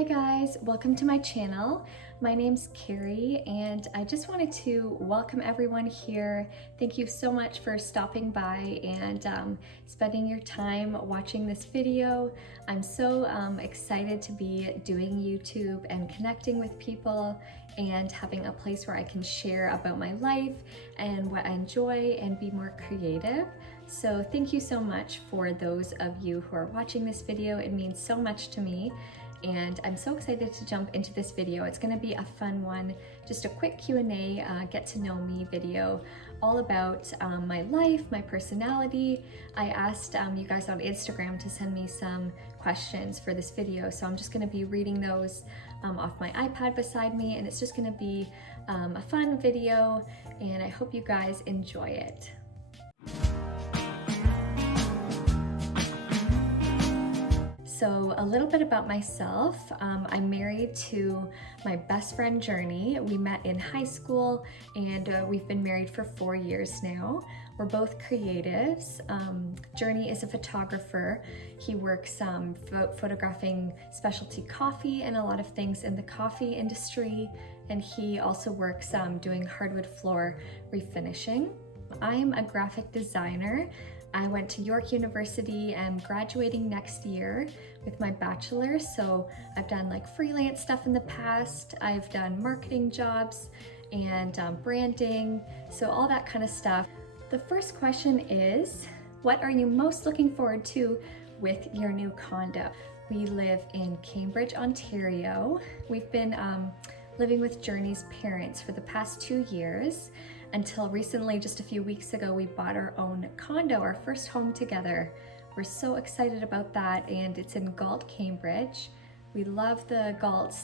Hi guys, welcome to my channel. My name's Carrie and I just wanted to welcome everyone here. Thank you so much for stopping by and spending your time watching this video. I'm so excited to be doing YouTube and connecting with people and having a place where I can share about my life and what I enjoy and be more creative. So thank you so much for those of you who are watching this video. It means so much to me. And I'm so excited to jump into this video. It's gonna be a fun one, just a quick Q&A, get to know me video, all about my life, my personality. I asked you guys on Instagram to send me some questions for this video, so I'm just gonna be reading those off my iPad beside me, and it's just gonna be a fun video, and I hope you guys enjoy it. So a little bit about myself. I'm married to my best friend Journey. We met in high school and we've been married for 4 years now. We're both creatives. Journey is a photographer. He works photographing specialty coffee and a lot of things in the coffee industry. And he also works doing hardwood floor refinishing. I'm a graphic designer. I went to York University. I'm graduating next year with my bachelor's, so I've done like freelance stuff in the past. I've done marketing jobs and branding, so all that kind of stuff. The first question is, what are you most looking forward to with your new condo? We live in Cambridge, Ontario. We've been living with Journey's parents for the past 2 years. Until recently, just a few weeks ago, we bought our own condo, our first home together. We're so excited about that, and it's in Galt, Cambridge. We love the Galt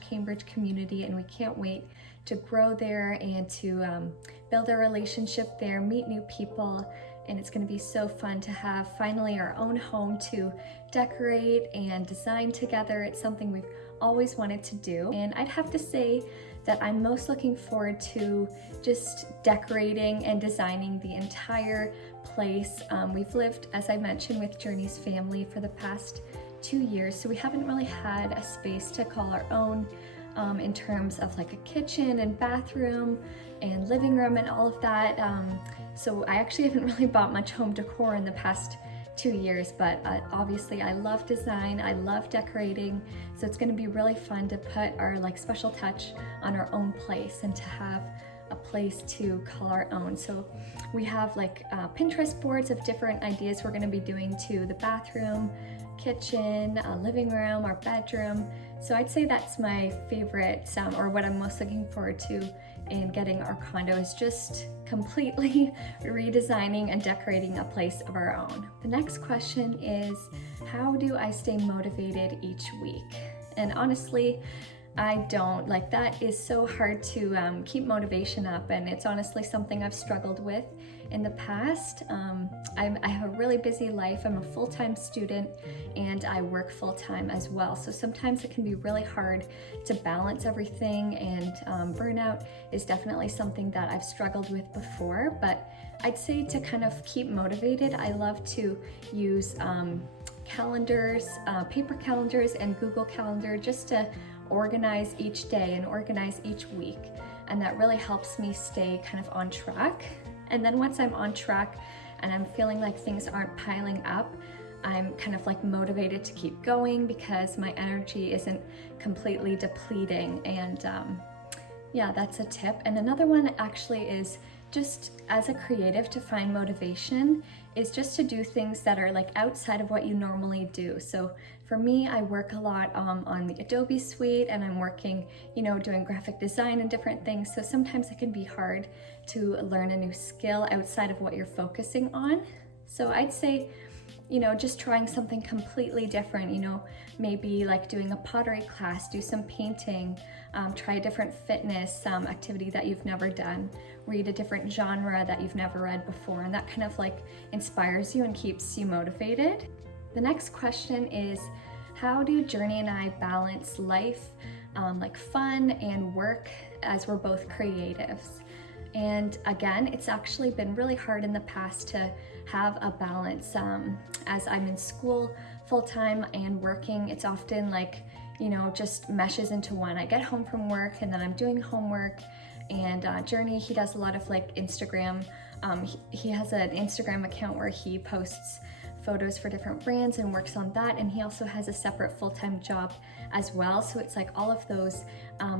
/ Cambridge community, and we can't wait to grow there and to build a relationship there, meet new people, and it's gonna be so fun to have finally our own home to decorate and design together. It's something we've always wanted to do, and I'd have to say that I'm most looking forward to just decorating and designing the entire place. We've lived, as I mentioned, with Journey's family for the past 2 years, so we haven't really had a space to call our own in terms of like a kitchen and bathroom and living room and all of that. So I actually haven't really bought much home decor in the past 2 years, but obviously I love design, I love decorating, so it's gonna be really fun to put our like special touch on our own place and to have a place to call our own. So we have like Pinterest boards of different ideas we're gonna be doing to the bathroom, kitchen, living room, our bedroom. So I'd say that's my favorite, or what I'm most looking forward to in getting our condo, is just completely redesigning and decorating a place of our own. The next question is, how do I stay motivated each week? And honestly, I don't. Like, that is so hard to keep motivation up, and it's honestly something I've struggled with in the past. I have a really busy life. I'm a full-time student and I work full-time as well. So sometimes it can be really hard to balance everything, and burnout is definitely something that I've struggled with before. But I'd say to kind of keep motivated, I love to use calendars, paper calendars and Google Calendar, just to organize each day and organize each week. And that really helps me stay kind of on track. And then once I'm on track and I'm feeling like things aren't piling up, I'm kind of like motivated to keep going because my energy isn't completely depleting. And yeah, that's a tip. And another one actually is, just as a creative, to find motivation is just to do things that are like outside of what you normally do. So for me, I work a lot on the Adobe suite, and I'm working, you know, doing graphic design and different things. So sometimes it can be hard to learn a new skill outside of what you're focusing on. So I'd say, you know, just trying something completely different, you know, maybe like doing a pottery class, do some painting, try a different fitness activity that you've never done, read a different genre that you've never read before, and that kind of like inspires you and keeps you motivated. The next question is, how do Journey and I balance life, like fun and work, as we're both creatives? And again, it's actually been really hard in the past to have a balance. As I'm in school full-time and working, it's often like you know, just meshes into one. I get home from work and then I'm doing homework, and Journey, he does a lot of like Instagram. He has an Instagram account where he posts photos for different brands and works on that, and he also has a separate full-time job as well, so it's like all of those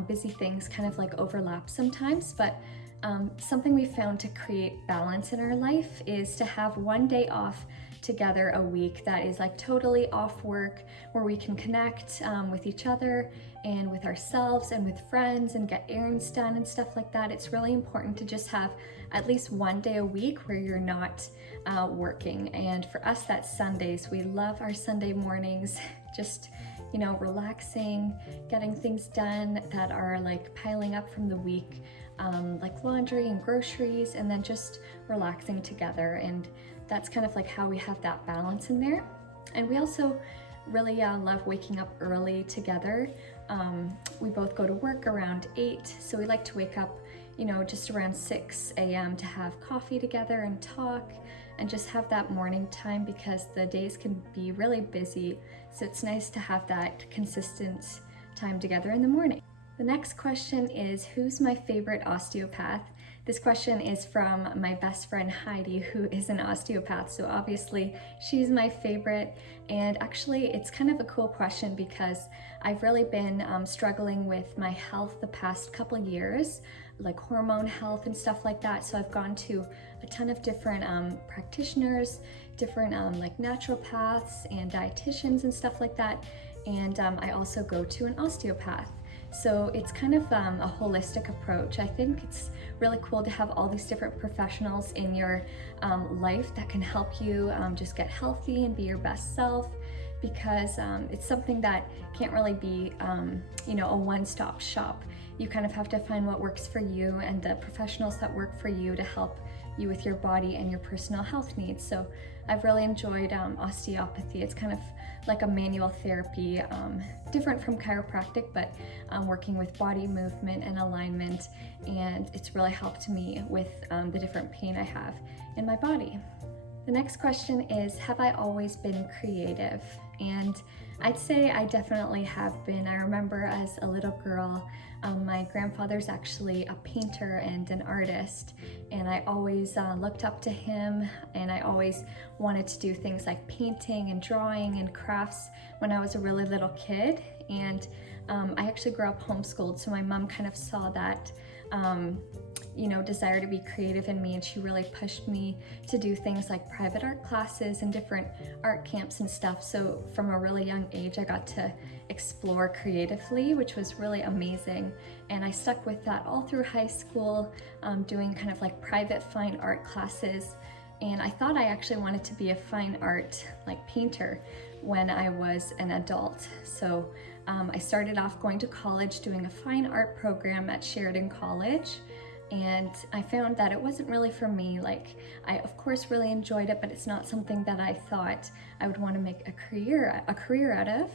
busy things kind of like overlap sometimes. But something we found to create balance in our life is to have one day off together a week that is like totally off work, where we can connect with each other and with ourselves and with friends and get errands done and stuff like that. It's really important to just have at least one day a week where you're not working. And for us, that's Sundays. We love our Sunday mornings, just, you know, relaxing, getting things done that are like piling up from the week, like laundry and groceries, and then just relaxing together. And that's kind of like how we have that balance in there. And we also really love waking up early together. We both go to work around 8, so we like to wake up, you know, just around 6 a.m. to have coffee together and talk and just have that morning time, because the days can be really busy. So it's nice to have that consistent time together in the morning. The next question is, who's my favorite osteopath? This question is from my best friend Heidi, who is an osteopath, so obviously she's my favorite. And actually it's kind of a cool question because I've really been struggling with my health the past couple years, like hormone health and stuff like that. So I've gone to a ton of different practitioners, different like naturopaths and dietitians and stuff like that. And I also go to an osteopath. So it's kind of a holistic approach. I think it's really cool to have all these different professionals in your life that can help you just get healthy and be your best self, because it's something that can't really be, you know, a one-stop shop. You kind of have to find what works for you and the professionals that work for you to help you with your body and your personal health needs. So I've really enjoyed osteopathy. It's kind of like a manual therapy, different from chiropractic, but working with body movement and alignment, and it's really helped me with the different pain I have in my body. The next question is, have I always been creative? And I'd say I definitely have been. I remember as a little girl, my grandfather's actually a painter and an artist, and I always looked up to him, and I always wanted to do things like painting and drawing and crafts when I was a really little kid. And I actually grew up homeschooled, so my mom kind of saw that you know, desire to be creative in me, and she really pushed me to do things like private art classes and different art camps and stuff. So from a really young age, I got to explore creatively, which was really amazing. And I stuck with that all through high school, doing kind of like private fine art classes. And I thought I actually wanted to be a fine art like painter when I was an adult. So I started off going to college doing a fine art program at Sheridan College, and I found that it wasn't really for me. Like, I of course really enjoyed it, but it's not something that I thought I would want to make a career out of.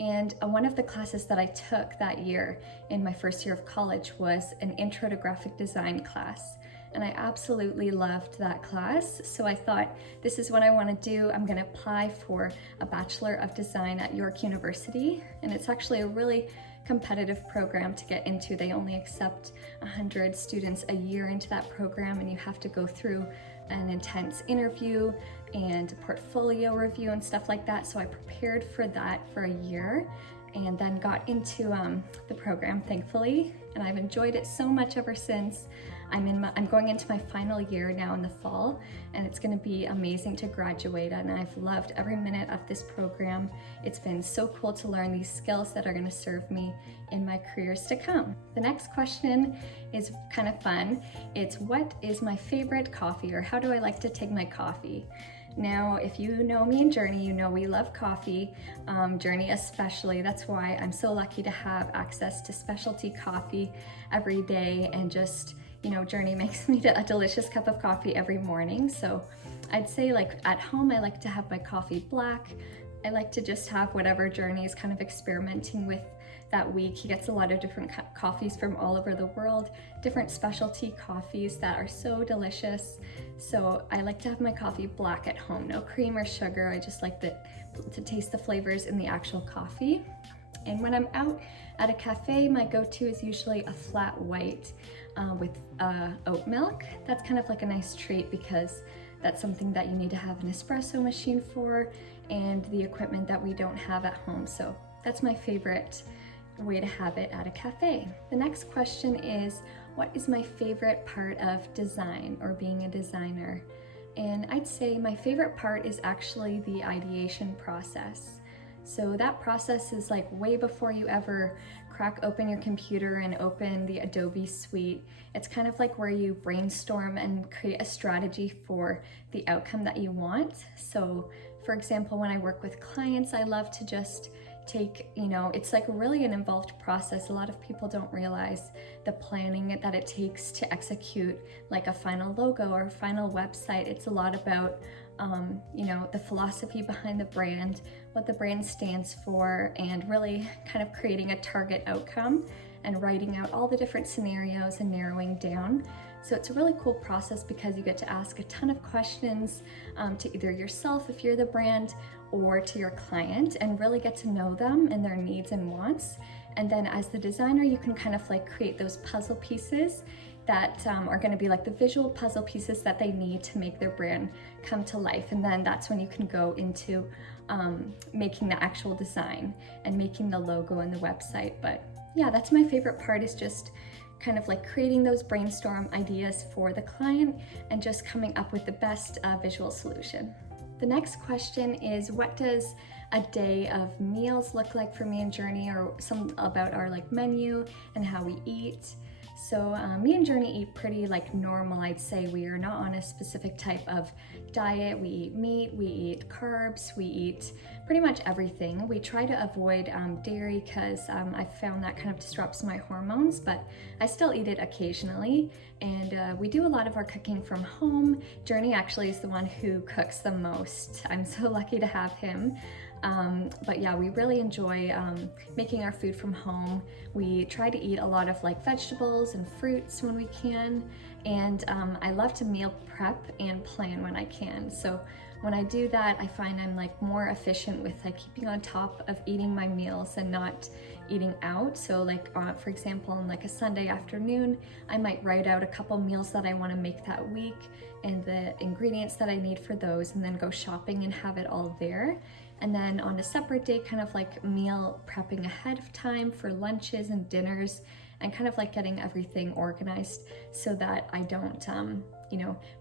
And one of the classes that I took that year in my first year of college was an intro to graphic design class. And I absolutely loved that class. So I thought, this is what I want to do. I'm going to apply for a Bachelor of Design at York University. And it's actually a really competitive program to get into. They only accept 100 students a year into that program, and you have to go through an intense interview and portfolio review and stuff like that. So I prepared for that for a year and then got into the program, thankfully, and I've enjoyed it so much ever since. I'm going into my final year now in the fall, and it's going to be amazing to graduate, and I've loved every minute of this program. It's been so cool to learn these skills that are going to serve me in my careers to come. The next question is kind of fun. It's, what is my favorite coffee, or how do I like to take my coffee? Now, if you know me and Journey, you know we love coffee, Journey especially. That's why I'm so lucky to have access to specialty coffee every day, and just, you know, Journey makes me a delicious cup of coffee every morning. So I'd say, like, at home, I like to have my coffee black. I like to just have whatever Journey is kind of experimenting with that week. He gets a lot of different coffees from all over the world, different specialty coffees that are so delicious. So I like to have my coffee black at home, no cream or sugar. I just like to taste the flavors in the actual coffee. And when I'm out at a cafe, my go-to is usually a flat white with oat milk. That's kind of like a nice treat because that's something that you need to have an espresso machine for and the equipment that we don't have at home. So that's my favorite way to have it at a cafe. The next question is, what is my favorite part of design or being a designer? And I'd say my favorite part is actually the ideation process. So that process is like way before you ever crack open your computer and open the Adobe suite. It's kind of like where you brainstorm and create a strategy for the outcome that you want. So for example, when I work with clients, I love to just take, it's like really an involved process. A lot of people don't realize the planning that it takes to execute like a final logo or a final website. It's a lot about the philosophy behind the brand, what the brand stands for, and really kind of creating a target outcome and writing out all the different scenarios and narrowing down. So it's a really cool process because you get to ask a ton of questions to either yourself if you're the brand or to your client, and really get to know them and their needs and wants. And then as the designer, you can kind of like create those puzzle pieces that are going to be like the visual puzzle pieces that they need to make their brand come to life. And then that's when you can go into making the actual design and making the logo and the website. But yeah, that's my favorite part, is just kind of like creating those brainstorm ideas for the client and just coming up with the best visual solution. The next question is, what does a day of meals look like for me and Journey, or some about our like menu and how we eat? So me and Journey eat pretty like normal, I'd say. We are not on a specific type of diet. We eat meat, we eat carbs, we eat pretty much everything. We try to avoid dairy because I found that kind of disrupts my hormones, but I still eat it occasionally. And we do a lot of our cooking from home. Journey actually is the one who cooks the most. I'm so lucky to have him. But yeah, we really enjoy making our food from home. We try to eat a lot of like vegetables and fruits when we can. And I love to meal prep and plan when I can. So when I do that, I find I'm like more efficient with like keeping on top of eating my meals and not eating out. So like for example, on like a Sunday afternoon, I might write out a couple meals that I want to make that week and the ingredients that I need for those, and then go shopping and have it all there. And then on a separate day, kind of like meal prepping ahead of time for lunches and dinners, and kind of like getting everything organized so that I don't,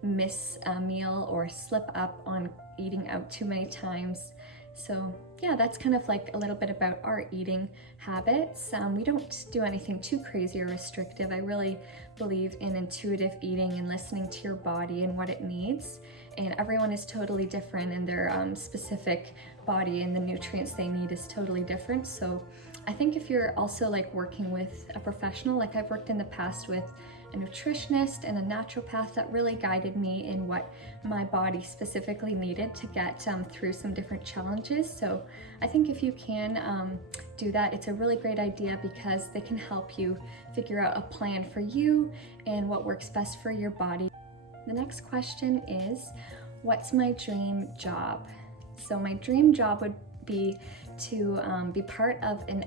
miss a meal or slip up on eating out too many times. So yeah, that's kind of like a little bit about our eating habits. We don't do anything too crazy or restrictive. I really believe in intuitive eating and listening to your body and what it needs. And everyone is totally different, and their specific body and the nutrients they need is totally different. So I think if you're also like working with a professional, like I've worked in the past with a nutritionist and a naturopath that really guided me in what my body specifically needed to get through some different challenges. So I think if you can do that, it's a really great idea because they can help you figure out a plan for you and what works best for your body. The next question is, what's my dream job? So my dream job would be to be part of an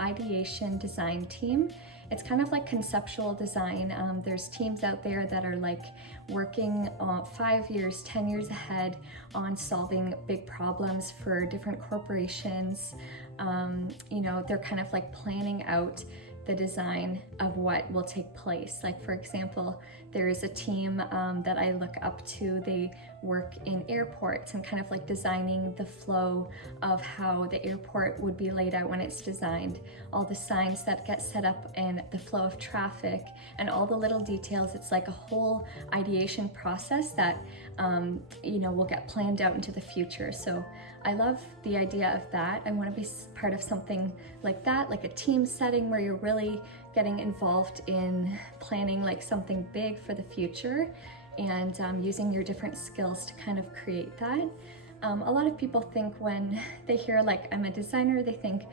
ideation design team. It's kind of like conceptual design. There's teams out there that are like working 5 years, 10 years ahead on solving big problems for different corporations. They're kind of like planning out the design of what will take place. Like for example, there is a team that I look up to. They work in airports and kind of like designing the flow of how the airport would be laid out when it's designed, all the signs that get set up and the flow of traffic and all the little details. It's like a whole ideation process that will get planned out into the future. So I love the idea of that. I want to be part of something like that, like a team setting where you're really getting involved in planning like something big for the future and using your different skills to kind of create that. A lot of people think when they hear like I'm a designer, they think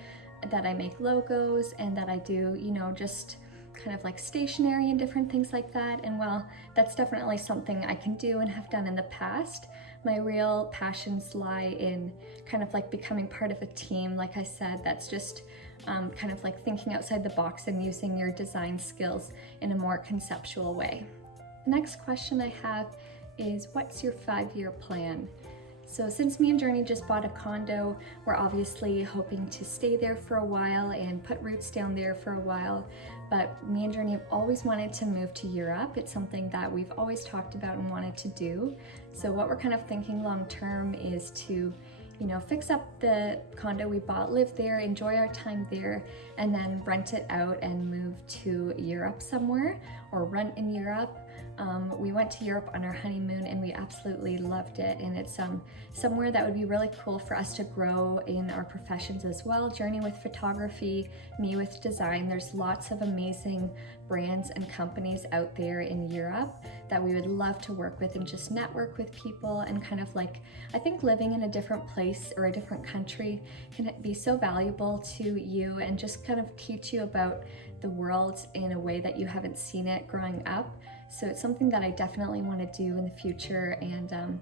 that I make logos and that I do, just kind of like stationery and different things like that. And while that's definitely something I can do and have done in the past, my real passions lie in kind of like becoming part of a team. Like I said, that's just kind of like thinking outside the box and using your design skills in a more conceptual way. The next question I have is, what's your 5-year plan? So since me and Journey just bought a condo, we're obviously hoping to stay there for a while and put roots down there for a while. But me and Journey have always wanted to move to Europe. It's something that we've always talked about and wanted to do. So what we're kind of thinking long term is to, fix up the condo we bought, live there, enjoy our time there, and then rent it out and move to Europe somewhere, or rent in Europe. We went to Europe on our honeymoon and we absolutely loved it, and it's somewhere that would be really cool for us to grow in our professions as well. Journey with photography, me with design. There's lots of amazing brands and companies out there in Europe that we would love to work with and just network with people, and kind of like, I think living in a different place or a different country can be so valuable to you and just kind of teach you about the world in a way that you haven't seen it growing up. So it's something that I definitely want to do in the future, and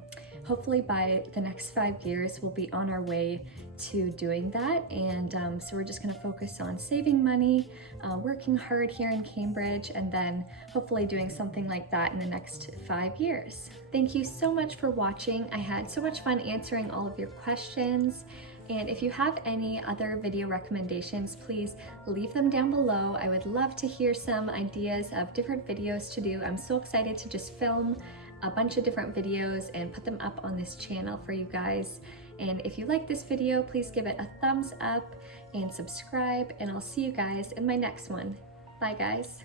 hopefully by the next 5 years we'll be on our way to doing that. And so we're just going to focus on saving money, working hard here in Cambridge, and then hopefully doing something like that in the next 5 years. Thank you so much for watching. I had so much fun answering all of your questions. And if you have any other video recommendations, please leave them down below. I would love to hear some ideas of different videos to do. I'm so excited to just film a bunch of different videos and put them up on this channel for you guys. And if you like this video, please give it a thumbs up and subscribe, and I'll see you guys in my next one. Bye guys.